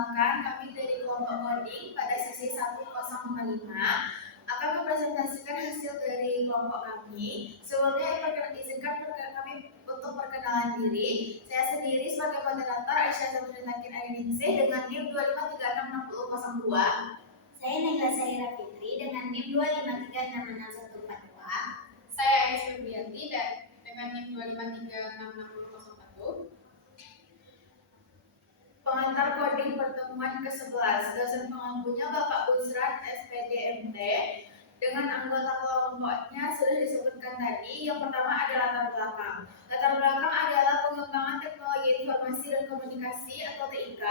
Perkenalkan, kami dari kelompok coding pada sesi 105 akan mempresentasikan hasil dari kelompok kami. Sebelumnya izinkan kami untuk perkenalan diri. Saya sendiri sebagai moderator Aisyah Zainudin Ainingsih dengan NIM 2536002. Saya Nagla Saira Fitri dengan NIM 253664142. Saya Aisyah Febrianti dengan NIM 2536601. Pengantar coding pertemuan ke-11, dosen pengampunya Bapak Busran SPDMT. Dengan anggota kelompoknya sudah disebutkan tadi. Yang pertama ada latar belakang. Latar belakang adalah pengembangan teknologi informasi dan komunikasi atau TIK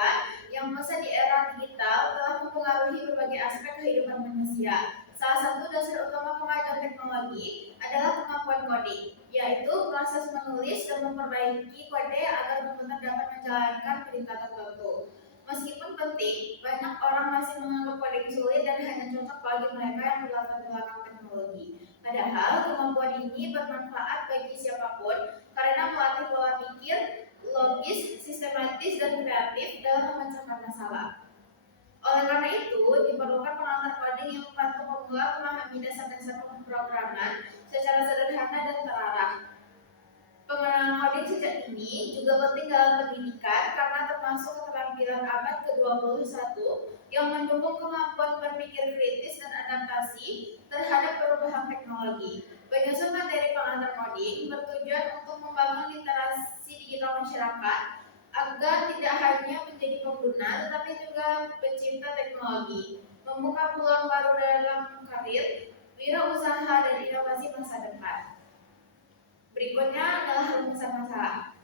yang masa di era digital telah mempengaruhi berbagai aspek kehidupan manusia. Salah satu dasar utama kemajuan teknologi adalah kemampuan coding, yaitu proses menulis dan memperbaiki kode agar komputer dapat menjalankan perintah tertentu. Meskipun penting, banyak orang masih menganggap coding sulit dan hanya cocok bagi mereka yang berlatar belakang teknologi. Padahal kemampuan ini bermanfaat bagi siapapun karena melatih pola pikir, logis, sistematis, dan kreatif dalam memecahkan masalah. Oleh karena itu, diperlukan pengantar coding yang membantu pemula memahami dasar-dasar pemrograman secara sederhana dan terarah. Pengenalan coding sejak ini juga penting dalam pendidikan karena termasuk keterampilan abad ke-21 yang mendukung kemampuan berpikir kritis dan adaptasi terhadap perubahan teknologi. Penyusun materi pengantar coding bertujuan untuk membangun literasi digital masyarakat agar tidak hanya menjadi pengguna tetapi juga pencipta teknologi, membuka peluang baru dalam karir, wirausaha, dan inovasi masa depan. Berikutnya adalah rumusan masalah.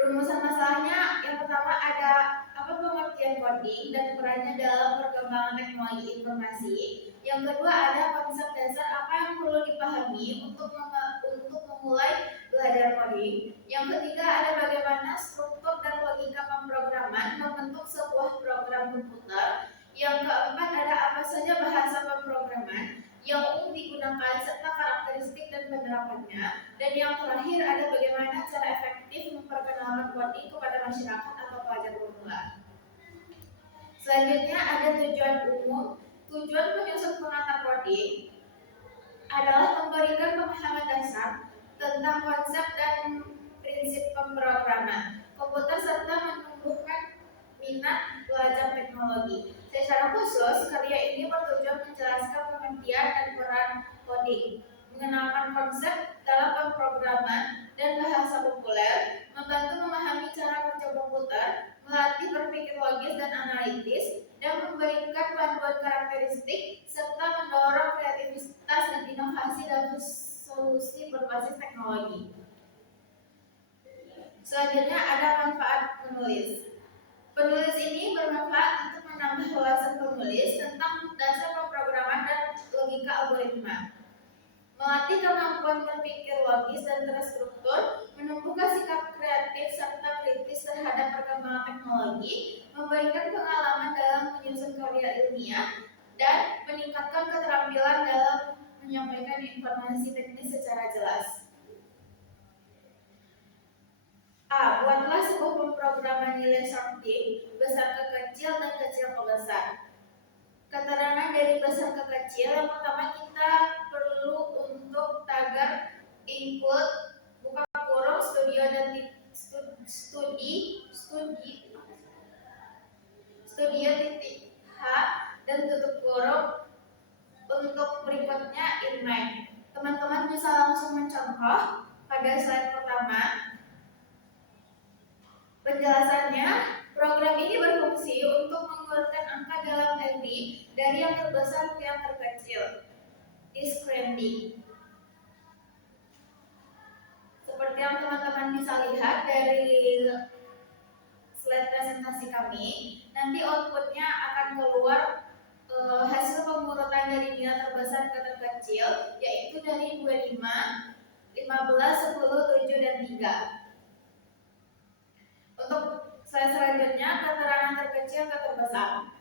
Rumusan masalahnya yang pertama ada apa pengertian coding dan perannya dalam perkembangan teknologi informasi. Yang kedua ada konsep dasar apa yang perlu dipahami untuk memulai belajar coding. Yang ketiga ada bagaimana struktur dan logika pemrograman membentuk sebuah program komputer. Yang keempat ada apa saja bahasa pemrograman yang umum digunakan serta karakteristik dan penerapannya. Dan yang terakhir ada bagaimana cara efektif memperkenalkan coding kepada masyarakat atau pelajar pemula. Selanjutnya ada tujuan umum. Tujuan penyusun pengantar coding adalah memberikan pemahaman dasar tentang konsep dan prinsip pemrograman komputer serta menumbuhkan minat belajar teknologi. Secara khusus, karya ini bertujuan menjelaskan pengertian dan peran coding, mengenalkan konsep dalam pemrograman dan bahasa populer, membantu memahami cara kerja komputer, melatih berpikir logis dan analitis, dan memberikan panduan karakteristik serta mendorong kreativitas dan inovasi dalam solusi berbasis teknologi. Selanjutnya ada manfaat menulis. Penulis ini bermanfaat untuk menambah wawasan penulis tentang dasar pemrograman dan logika algoritma, melatih kemampuan berpikir logis dan terstruktur, menumbuhkan sikap kreatif serta kritis terhadap perkembangan teknologi, memberikan pengalaman dalam menyusun karya ilmiah, dan meningkatkan keterampilan dalam menyampaikan informasi teknis secara jelas. A. Buatlah sebuah pemrograman nilai sorting besar ke kecil dan kecil ke besar. Keterangan dari besar ke kecil, yang pertama kita perlu untuk tagar include buka kurung studio dan studio titik H dan tutup kurung. Untuk berikutnya in mind. Teman-teman bisa langsung mencontoh pada slide pertama. Penjelasannya, program ini berfungsi untuk mengurutkan angka dalam array dari yang terbesar ke yang terkecil. Descending. Seperti yang teman-teman bisa lihat dari slide presentasi kami, nanti outputnya akan keluar hasil pengurutan dari nilai terbesar ke terkecil, yaitu dari 25, 15, 10, 7, dan 3. Untuk slide selanjutnya, keterangan terkecil ke terbesar.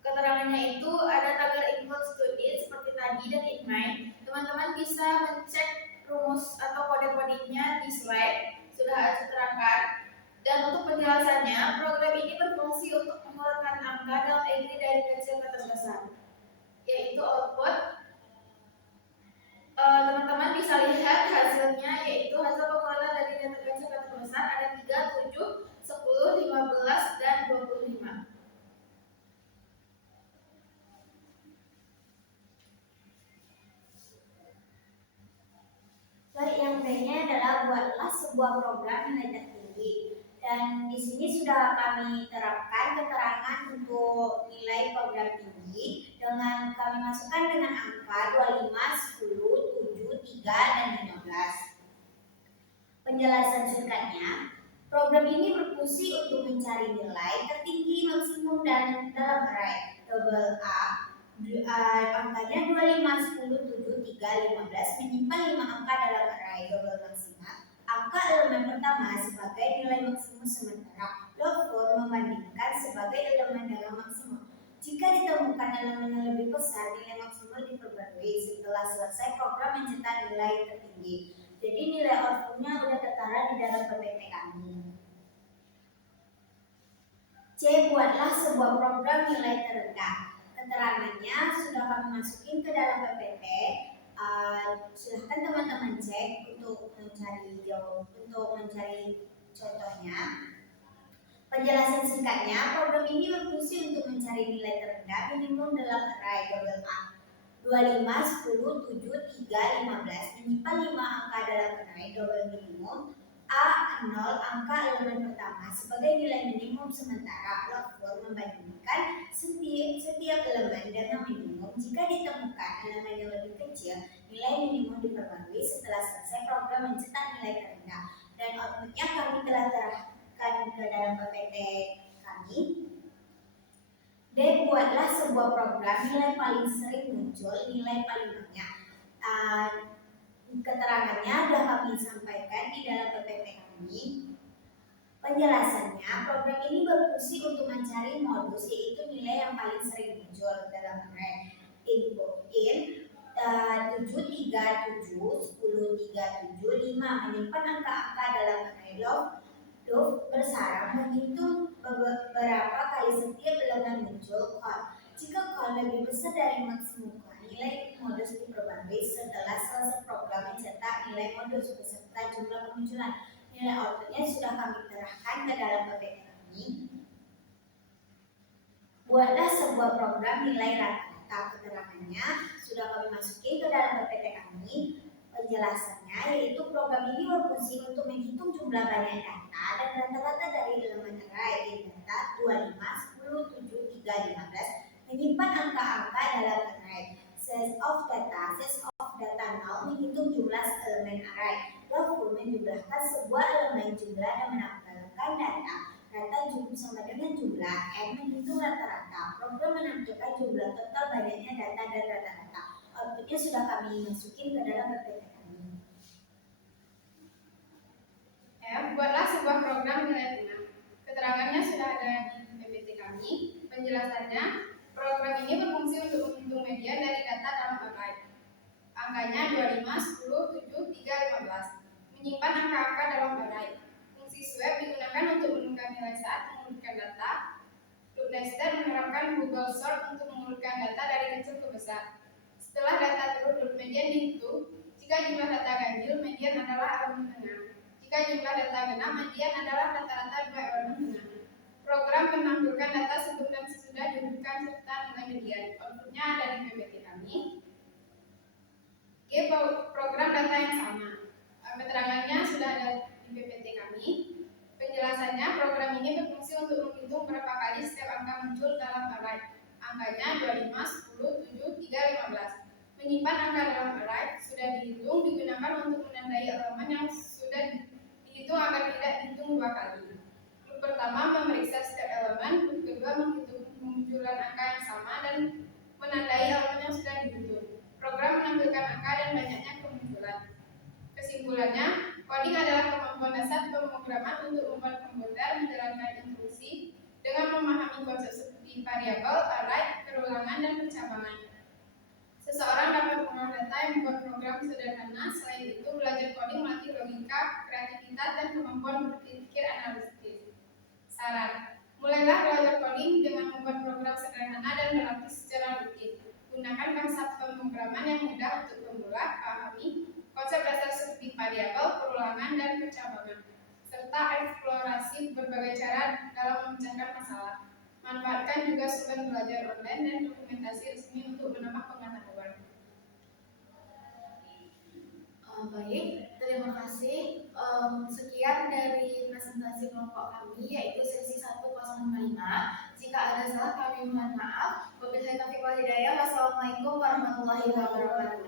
Keterangannya itu ada tagar include student seperti tadi dan in mind. Teman-teman bisa mencek rumus atau kode-kodenya di slide, sudah saya terangkan. Dan untuk penjelasannya, program ini berfungsi berfungsi untuk mengeluarkan angka dalam agree dari kecil ke terbesar, yaitu output. Teman-teman bisa lihat hasilnya, yaitu hasil pengeluaran dari data kecil ke terbesar ada 3, 7, 10, 15, dan 25. Baik, yang B-nya adalah buatlah sebuah program nilai tertinggi. Dan di sini sudah kami terapkan keterangan untuk nilai program tinggi dengan kami masukkan dengan angka 25, 10, 7, 3, dan 15. Penjelasan singkatnya, program ini berfungsi untuk mencari nilai tertinggi, maksimum, dan dalam array. Double A, angkanya 25, 10, 7, 3, 15, menyimpan 5 angka dalam array. Double maksimal, angka elemen pertama sebagai nilai maksimum sementara. Log 4 membandingkan sebagai elemen dengan maksimum. Jika ditemukan elemen yang lebih besar, nilai maksimal diperbarui setelah selesai program mencetak nilai tertinggi. Jadi nilai outputnya sudah tertara di dalam PPT kami. C. Buatlah sebuah program nilai terendah. Keterangannya sudah kami masukin ke dalam PPT. Silahkan teman-teman cek untuk mencari contohnya. Penjelasan singkatnya, program ini berfungsi untuk mencari nilai terendah minimum dalam array double A. 25, 10, 7, 3, 15 menyimpan 5 angka dalam array double minimum. A, 0 angka elemen pertama sebagai nilai minimum sementara. Log 4 membandingkan setiap elemen dengan minimum. Jika ditemukan elemen yang lebih kecil, nilai minimum diperbarui setelah selesai program mencetak nilai terendah. Dan outputnya kami telah terahkan ke dalam PPT kami. D. Buatlah sebuah program nilai paling sering muncul, nilai paling banyak. Keterangannya sudah kami sampaikan di dalam PPT kami. Penjelasannya, program ini berfungsi untuk mencari modus, yaitu nilai yang paling sering muncul dalam array. Input in 7, 3, 7, 10, 3, 7, 5 menyimpan angka-angka dalam array. Log bersarang menghitung berapa kali setiap elemen muncul call. Jika call lebih besar dari maksimum call, nilai modus diperbarui setelah selesai program mencetak nilai modus beserta jumlah kemunculan. Nilai outputnya sudah kami terahkan ke dalam PPT kami. Buatlah sebuah program nilai rata-rata. Keterangannya sudah kami masukin ke dalam PPT kami. Penjelasannya yaitu program ini berfungsi untuk menghitung jumlah banyak data dan rata-rata dari elemen array. Data 25, 10, 7, 3, 15 menyimpan angka-angka dalam array. Set of data 0 menghitung jumlah elemen array. Log menjumlahkan sebuah elemen jumlah dan menampilkan data. Data sama dengan jumlah n menghitung rata-rata. Program menampilkan jumlah total banyaknya data dan rata-rata. Outputnya sudah kami masukin ke dalam PPT kami. Buatlah sebuah program nilai tengah. Keterangannya sudah ada di PPT kami. Penjelasannya, program ini berfungsi untuk menghitung median dari data dalam array. Angkanya 25, 10, 7, 3, 15. Menyimpan angka-angka dalam array. Fungsi swap digunakan untuk menukar nilai saat mengurutkan data. Loop nested menerapkan Google sort untuk mengurutkan data dari kecil ke besar. Setelah data terurut, median dihitung. Jika jumlah data ganjil, median adalah elemen tengah. Jika jumlah data genap, median adalah rata-rata dua elemen tengah. Program menampilkan data sebelum dan sesudah diurutkan serta nilai median. Outputnya ada di PPT kami. G. Program data yang sama. Keterangannya sudah ada di PPT kami. Penjelasannya, program ini berfungsi untuk menghitung berapa kali setiap angka muncul dalam array. Angkanya 25, 10, 7, 3, 15. Menyimpan angka dalam array sudah dihitung digunakan untuk menandai elemen yang sudah dihitung agar tidak dihitung dua kali. Loop pertama memeriksa setiap elemen, loop kedua menghitung kemunculan angka yang sama dan menandai elemen yang sudah dihitung. Program menampilkan angka dan banyaknya kemunculan. Kesimpulannya, coding adalah kemampuan dasar pemrograman untuk membuat komputer menjalankan instruksi dengan memahami konsep seperti variabel, array, kerulangan, dan pencabangan. Seseorang dapat mengolah data yang membuat program sederhana. Selain itu, belajar coding melatih logika, kreativitas, dan kemampuan berpikir analitis. Saran: mulai Mulailah belajar coding dengan membuat program sederhana dan berlatih secara rutin. Gunakan konsep pemrograman yang mudah untuk pemula, pahami konsep dasar seperti variabel, perulangan, dan pencabangan, serta eksplorasi berbagai cara dalam memecahkan masalah. Manfaatkan juga sumber belajar online dan dokumentasi resmi untuk menambah pengetahuan. Baik, terima kasih. Sekian dari presentasi kelompok kami, yaitu sesi 1055. Jika ada salah, kami mohon maaf. Wabillahi taufiq wal hidayah. Wassalamualaikum warahmatullahi wabarakatuh.